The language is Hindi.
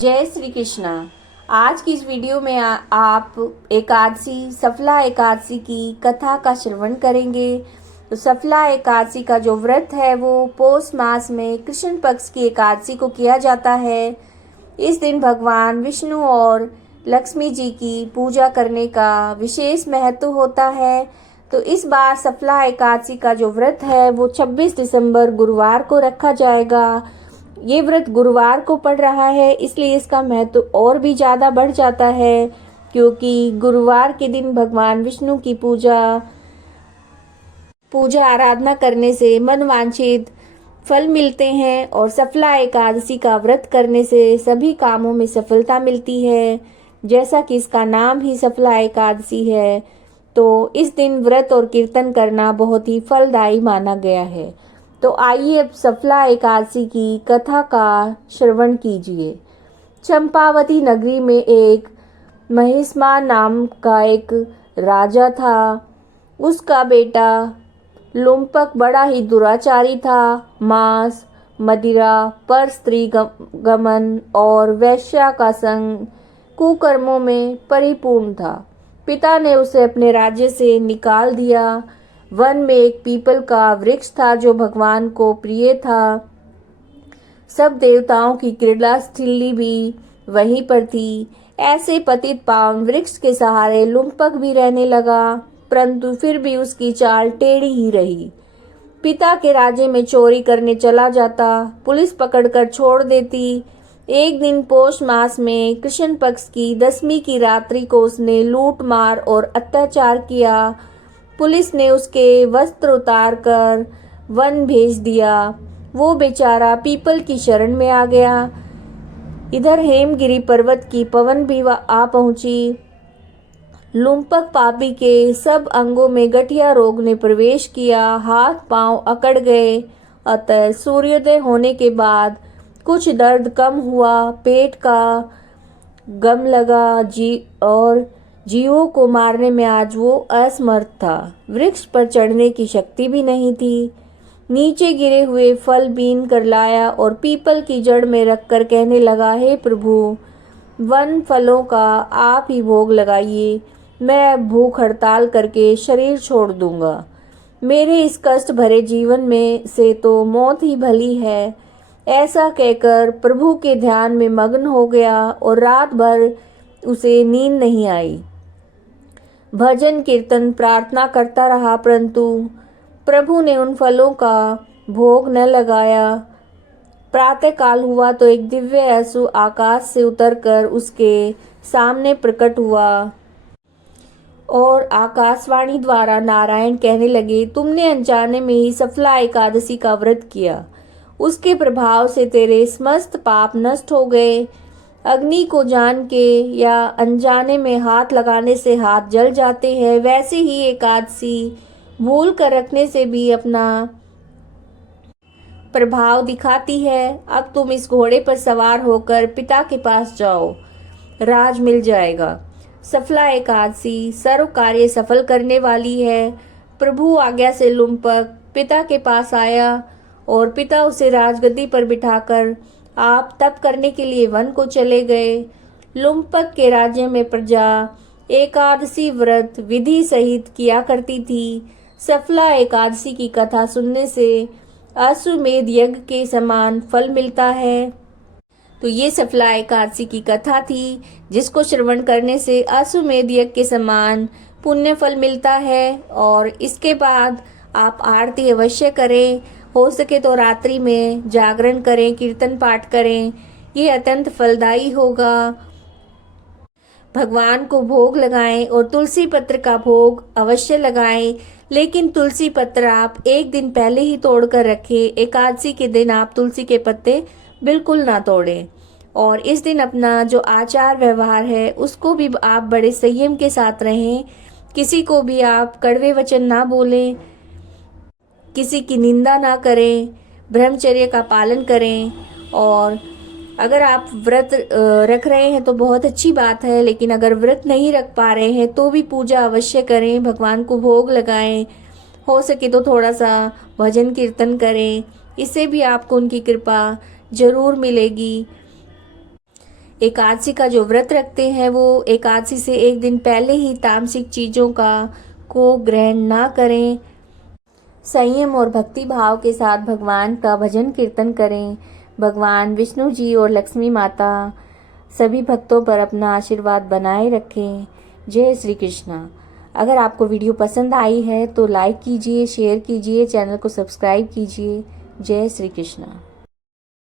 जय श्री कृष्णा। आज की इस वीडियो में आप एकादशी सफला एकादशी की कथा का श्रवण करेंगे। तो सफला एकादशी का जो व्रत है वो पौष मास में कृष्ण पक्ष की एकादशी को किया जाता है। इस दिन भगवान विष्णु और लक्ष्मी जी की पूजा करने का विशेष महत्व होता है। तो इस बार सफला एकादशी का जो व्रत है वो 26 दिसंबर गुरुवार को रखा जाएगा। ये व्रत गुरुवार को पड़ रहा है, इसलिए इसका महत्व और भी ज़्यादा बढ़ जाता है, क्योंकि गुरुवार के दिन भगवान विष्णु की पूजा आराधना करने से मनवांछित फल मिलते हैं और सफला एकादशी का व्रत करने से सभी कामों में सफलता मिलती है। जैसा कि इसका नाम ही सफला एकादशी है, तो इस दिन व्रत और कीर्तन करना बहुत ही फलदायी माना गया है। तो आइए अब सफला एकादशी की कथा का श्रवण कीजिए। चंपावती नगरी में एक महिष्मा नाम का एक राजा था। उसका बेटा लुम्पक बड़ा ही दुराचारी था। मांस, मदिरा, पर स्त्री गमन और वैश्या का संग कुकर्मों में परिपूर्ण था। पिता ने उसे अपने राज्य से निकाल दिया। वन में एक पीपल का वृक्ष था जो भगवान को प्रिय था। सब देवताओं की क्रीड़ा स्थली भी वहीं पर थी। ऐसे पतित पावन वृक्ष के सहारे लुम्पक भी रहने लगा, परंतु फिर भी उसकी चाल टेढ़ी ही रही। पिता के राज्य में चोरी करने चला जाता, पुलिस पकड़कर छोड़ देती। एक दिन पौष मास में कृष्ण पक्ष की 10वीं की रात्रि को उसने लूट मार और अत्याचार किया। पुलिस ने उसके वस्त्र उतार कर वन भेज दिया। वो बेचारा पीपल की शरण में आ गया। इधर हेमगिरी पर्वत की पवन भी आ पहुंची। लुम्पक पापी के सब अंगों में गठिया रोग ने प्रवेश किया। हाथ पांव अकड़ गए। अतः सूर्योदय होने के बाद कुछ दर्द कम हुआ। पेट का गम लगा और जीवों को मारने में आज वो असमर्थ था। वृक्ष पर चढ़ने की शक्ति भी नहीं थी। नीचे गिरे हुए फल बीन कर लाया और पीपल की जड़ में रखकर कहने लगा, हे प्रभु, वन फलों का आप ही भोग लगाइए। मैं भूख हड़ताल करके शरीर छोड़ दूंगा। मेरे इस कष्ट भरे जीवन में से तो मौत ही भली है। ऐसा कहकर प्रभु के ध्यान में मग्न हो गया और रात भर उसे नींद नहीं आई। भजन कीर्तन प्रार्थना करता रहा, परंतु प्रभु ने उन फलों का भोग न लगाया। प्रातः काल हुआ तो एक दिव्य अश्व आकाश से उतरकर उसके सामने प्रकट हुआ और आकाशवाणी द्वारा नारायण कहने लगे, तुमने अनजाने में ही सफला एकादशी का व्रत किया। उसके प्रभाव से तेरे समस्त पाप नष्ट हो गए। अग्नि को जान के या अनजाने में हाथ लगाने से हाथ जल जाते हैं, वैसे ही एकादशी भूल कर रखने से भी अपना प्रभाव दिखाती है। अब तुम इस घोड़े पर सवार होकर पिता के पास जाओ, राज मिल जाएगा। सफला एकादशी सर्व कार्य सफल करने वाली है। प्रभु आज्ञा से लुम्पक पिता के पास आया और पिता उसे राजगद्दी पर बिठाकर आप तप करने के लिए वन को चले गए। लुम्पक के राज्य में प्रजा एकादशी व्रत विधि सहित किया करती थी। सफला एकादशी की कथा सुनने से अश्वमेध यज्ञ के समान फल मिलता है। तो ये सफला एकादशी की कथा थी, जिसको श्रवण करने से अश्वमेध यज्ञ के समान पुण्य फल मिलता है। और इसके बाद आप आरती अवश्य करें। हो सके तो रात्रि में जागरण करें, कीर्तन पाठ करें। ये अत्यंत फलदायी होगा। भगवान को भोग लगाएं और तुलसी पत्र का भोग अवश्य लगाएं, लेकिन तुलसी पत्र आप एक दिन पहले ही तोड़ कर रखें। एकादशी के दिन आप तुलसी के पत्ते बिल्कुल ना तोड़ें। और इस दिन अपना जो आचार व्यवहार है उसको भी आप बड़े संयम के साथ रहें। किसी को भी आप कड़वे वचन ना बोलें, किसी की निंदा ना करें, ब्रह्मचर्य का पालन करें। और अगर आप व्रत रख रहे हैं तो बहुत अच्छी बात है, लेकिन अगर व्रत नहीं रख पा रहे हैं तो भी पूजा अवश्य करें, भगवान को भोग लगाएं। हो सके तो थोड़ा सा भजन कीर्तन करें, इससे भी आपको उनकी कृपा जरूर मिलेगी। एकादशी का जो व्रत रखते हैं वो एकादशी से एक दिन पहले ही तामसिक चीज़ों को ग्रहण ना करें। संयम और भक्ति भाव के साथ भगवान का भजन कीर्तन करें। भगवान विष्णु जी और लक्ष्मी माता सभी भक्तों पर अपना आशीर्वाद बनाए रखें। जय श्री कृष्णा। अगर आपको वीडियो पसंद आई है तो लाइक कीजिए, शेयर कीजिए, चैनल को सब्सक्राइब कीजिए। जय श्री कृष्णा।